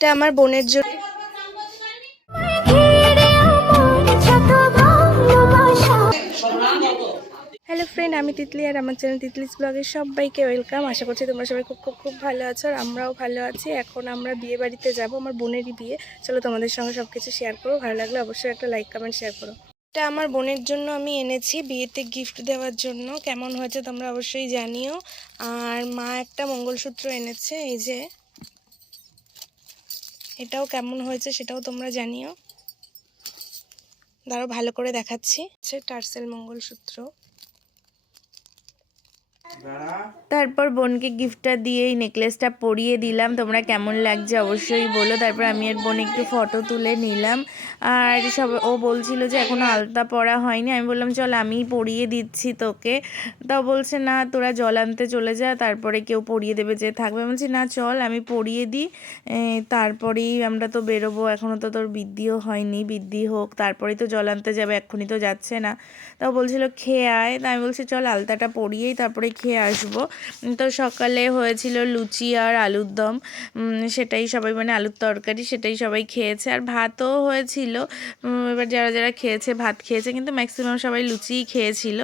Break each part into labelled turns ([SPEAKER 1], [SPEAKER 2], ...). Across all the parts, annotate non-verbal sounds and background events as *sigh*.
[SPEAKER 1] এটা আমার বোনের জন্য। হ্যালো ফ্রেন্ড আমি তিতলি আর আমার চ্যানেল তিতলিস ব্লগে সবাইকে ওয়েলকাম আশা করছি তোমরা সবাই খুব খুব খুব ভালো আছো আর আমরাও ভালো আছি। এখন আমরা বিয়ে বাড়িতে যাব, আমার বোনেরই বিয়ে। চলো তোমাদের সঙ্গে সব কিছু শেয়ার করো ভালো লাগলে অবশ্যই একটা লাইক কমেন্ট শেয়ার করো। এটা আমার বোনের জন্য আমি এনেছি বিয়েতে গিফট দেওয়ার জন্য। কেমন হয়েছে তোমরা অবশ্যই জানিও। আর মা একটা মঙ্গলসূত্র এনেছে, এই যে এটাও কেমন হয়েছে সেটাও তোমরা জানিও। দাঁড়ো ভালো করে দেখাচ্ছি। টার্সেল মঙ্গলসূত্র।
[SPEAKER 2] তারপর বোনকে গিফটটা দিয়ে এই নেকলেসটা পরিয়ে দিলাম। তোমরা কেমন লাগছে অবশ্যই বলো। তারপর আমি আর বোন একটু ফটো তুলে নিলাম। আর সব, ও বলছিল যে এখনও আলতা পরা হয়নি। আমি বললাম, চল আমিই পরিয়ে দিচ্ছি তোকে। তা বলছে, না, তোরা জল আনতে চলে যা, তারপরে কেউ পরিয়ে দেবে যে থাকবে। বলছি, না, চল, আমি পরিয়ে দিই। তারপরেই আমরা তো বেরোবো। এখনও তো তোর বৃদ্ধিও হয়নি। বৃদ্ধি হোক, তারপরেই তো জল আনতে যাবে। এক্ষুনি তো যাচ্ছে না। তাও বলছিল, খেয়ে আয়। তা আমি বলছি, চল, আলতাটা পরিয়েই তারপরে খেয়ে আসব। উম, তো সকালে হয়েছিল লুচি আর আলুর দম। সেটাই সবাই মানে আলুর তরকারি সেটাই সবাই খেয়েছে। আর ভাতও হয়েছিল। এবার যারা যারা খেয়েছে ভাত খেয়েছে কিন্তু ম্যাক্সিমাম সবাই লুচিই খেয়েছিল।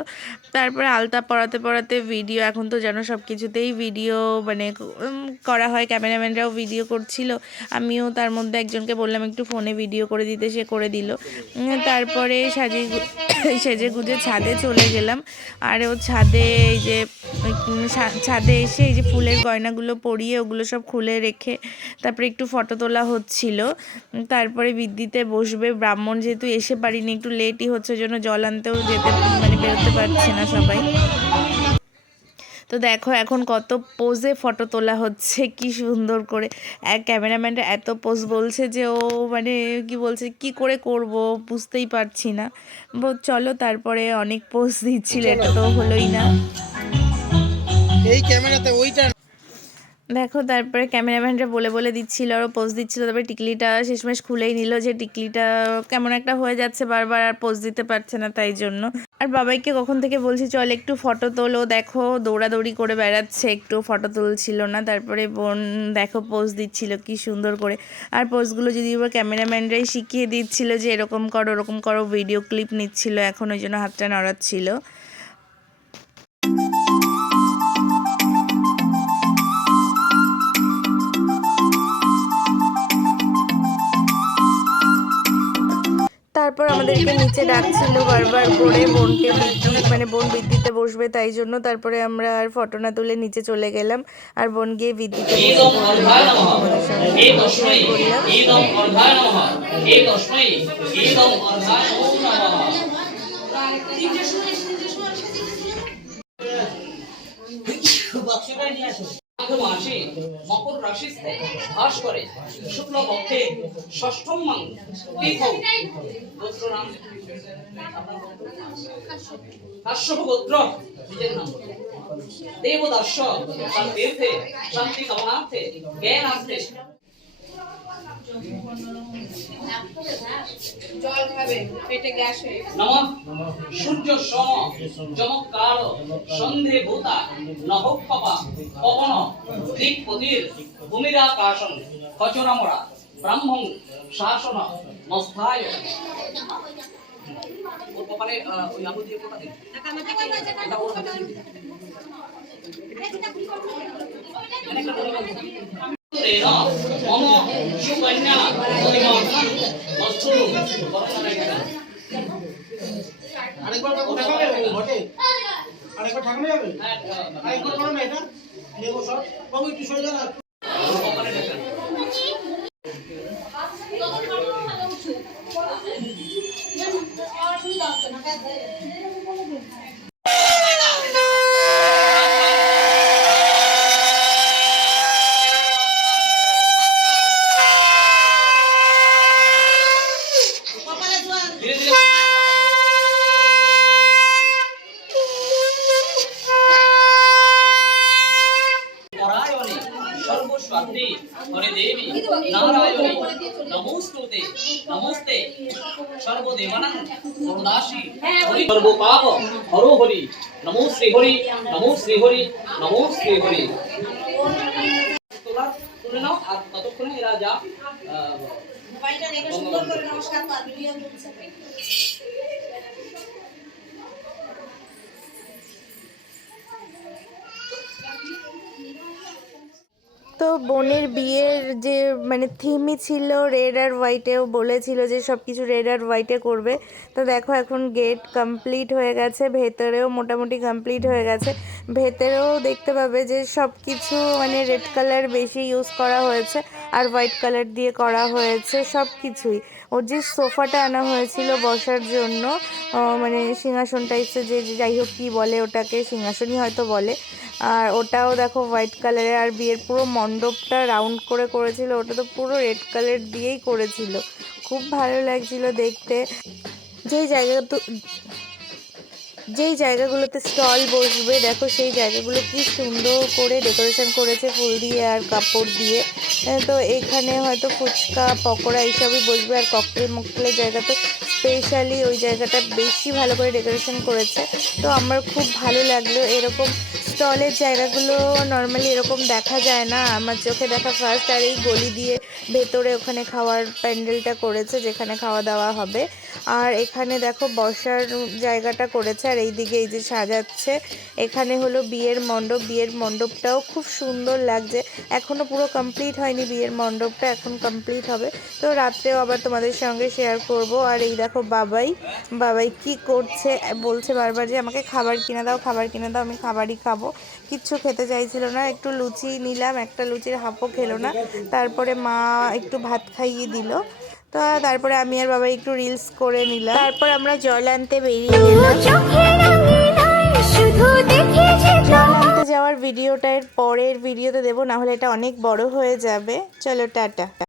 [SPEAKER 2] তারপরে আলতা পড়াতে পড়াতে ভিডিও এখন তো জানো সব কিছুতেই ভিডিও মানে করা হয়। ক্যামেরাম্যানরাও ভিডিও করছিল। আমিও তার মধ্যে একজনকে বললাম একটু ফোনে ভিডিও করে দিতে। সে করে দিল। তারপরে সাজিয়ে *coughs* সেজে গুজে ছাদে চলে গেলাম। আর ও ছাদে এই যে ছাদে এসে এই যে ফুলের গয়নাগুলো পরিয়ে ওগুলো সব খুলে রেখে তারপরে একটু ফটো তোলা হচ্ছিল। তারপরে বিদ্যুতে বসবে। ব্রাহ্মণ যেহেতু এসে পারিনি, একটু লেটই হচ্ছে জন্য জল আনতেও যেতে মানে বেরোতে পারছে না সবাই। তো দেখো এখন কত পোজে ফটো তোলা হচ্ছে, কি সুন্দর করে। এক ক্যামেরাম্যানটা এত পোজ বলছে যে ও মানে কি বলছে, কি করে করব? বুঝতেই পারছি না। চলো তারপরে অনেক পোজ দিচ্ছিল, এটা তো হলোই না।
[SPEAKER 3] এই ক্যামেরাতে ওইটা
[SPEAKER 2] দেখো, তারপরে ক্যামেরাম্যানরা বলে বলে দিচ্ছিল আরও পোজ দিচ্ছিল, তারপরে টিকলিটা শেষমেশ খুলেই নিল যে টিকলিটা কেমন একটা হয়ে যাচ্ছে বারবার, আর পোজ দিতে পারছে না তাই জন্য। আর বাবাইকে কখন থেকে বলছি, চল একটু ফটো তোলো, দেখো, দৌড়াদৌড়ি করে বেড়াচ্ছে, একটু ফটো তুলছিল না। তারপরে বোন, দেখো পোজ দিচ্ছিল কি সুন্দর করে। আর পোজগুলো যদি এবার ক্যামেরাম্যানরাই শিখিয়ে দিচ্ছিল যে এরকম করো, ওরকম করো ভিডিও ক্লিপ নিচ্ছিল, এখন ওই জন্য হাতটা নড়াচ্ছিল।
[SPEAKER 1] তারপর আমাদেরকে নিচে ডাকছিল বারবার করে বোনকে বৃদ্ধি মানে বোন বৃদ্ধিতে বসবে তাই জন্য তারপরে আমরা আর ফটো না তুলে নিচে চলে গেলাম। আর বোন গিয়ে বসে
[SPEAKER 4] একস্মৈ
[SPEAKER 1] করলাম
[SPEAKER 4] নমঃ নমঃ মাঘ মকর রাশিতে ভাস করে শুক্ল পক্ষে ষষ্ঠম মাং তীর্থ গোত্রনাম কাশ্যপ গোত্র, নিজের নাম। বলো। দেবদাস্য, শান্তির্থে শান্তি কামনার্থে জ্ঞানার্থে নমঃ সূর্য সম চমৎকার সন্ধে ভূতা নহক্ষপা পবন দিকপতির ভূমিরাকাশন কচরামরা ব্রাহ্মণ শাসন মস্থায়। ওর কপালে ওই আঙুল দিয়ে ফোঁটা দিন। এটা ওর একটা মম সুকন্যা এটা।
[SPEAKER 3] আরেকবার ঘটে আরেকবার ঠাকুমা যাবে আরেকবার করো না এটা নেব সব বাবু একটু সরে যান।
[SPEAKER 4] কপালে সর্বস্বার্থে হরে দেবী নারায়ণে নমস্তুতে নমস্তে সর্বদেবানাং করুণাসি হরি সর্বপাপ হরো হরি নমো শ্রী হরি নমো শ্রী হরি নমো শ্রী হরি তোলা নাও আর ততক্ষণে এরা যা
[SPEAKER 2] তো বোনের বিয়ের যে মানে থিমই ছিল রেড আর হোয়াইটেও বলেছিল যে সব কিছু রেড আর হোয়াইটে করবে। তো দেখো এখন গেট কমপ্লিট হয়ে গেছে, ভেতরেও মোটামুটি কমপ্লিট হয়ে গেছে। ভেতরেও দেখতে পাবে যে সব কিছু মানে রেড কালার বেশি ইউজ করা হয়েছে। আর হোয়াইট কালার দিয়ে করা হয়েছে সব কিছুই ওর যে সোফাটা আনা হয়েছিল বসার জন্য মানে সিংহাসন টাইপসের যে যাই হোক কী বলে ওটাকে, সিংহাসনই হয়তো বলে। আর ওটাও দেখো হোয়াইট কালারের আর বিয়ের পুরো মণ্ডপটা রাউন্ড করে করেছিল। ওটা তো পুরো রেড কালার দিয়েই করেছিল। খুব ভালো লাগছিল দেখতে। যেই জায়গা যেই জায়গাগুলোতে স্টল বসবে, দেখো সেই জায়গাগুলো কি সুন্দর করে ডেকোরেশন করেছে ফুল দিয়ে আর কাপড় দিয়ে। তো এখানে হয়তো ফুচকা, পকোড়া এইসবই বসবে আর ককটেল মকটেলের জায়গা তো স্পেশালি ওই জায়গাটা বেশি ভালো করে ডেকোরেশন করেছে। তো আমার খুব ভালো লাগল এরকম স্টলের জায়গাগুলো নর্মালি এরকম দেখা যায় না। আমার চোখে দেখা ফার্স্ট আর এই গলি দিয়ে ভেতরে ওখানে খাওয়ার প্যান্ডেলটা করেছে, যেখানে খাওয়া দাওয়া হবে। আর এখানে দেখো বসার জায়গাটা করেছে, আর এইদিকে এই যে সাজাচ্ছে। এখানে হলো বিয়ের মণ্ডপ, বিয়ের মণ্ডপটাও খুব সুন্দর লাগছে। এখনও পুরো কমপ্লিট হয়নি বিয়ের মণ্ডপটা, এখন কমপ্লিট হবে। তো রাত্রেও আবার তোমাদের সঙ্গে শেয়ার করব। আর এই দেখো বাবাই বাবাই কি করছে? বলছে বারবার যে, আমাকে খাবার কিনে দাও, খাবার কিনে দাও, আমি খাবারই খাব। কিচ্ছু খেতে চাইছিল না, একটু লুচি নিলাম, একটা লুচির হাফও খেলো না। তারপরে মা একটু ভাত খাইয়ে দিল। তো তারপরে আমি আর বাবা একটু রিলস করে নিলাম। তারপর আমরা জল আনতে বেরিয়ে গেলাম। যাওয়ার ভিডিওটা এর পরের ভিডিওতে দেবো না হলে এটা অনেক বড় হয়ে যাবে। চলো টাটা।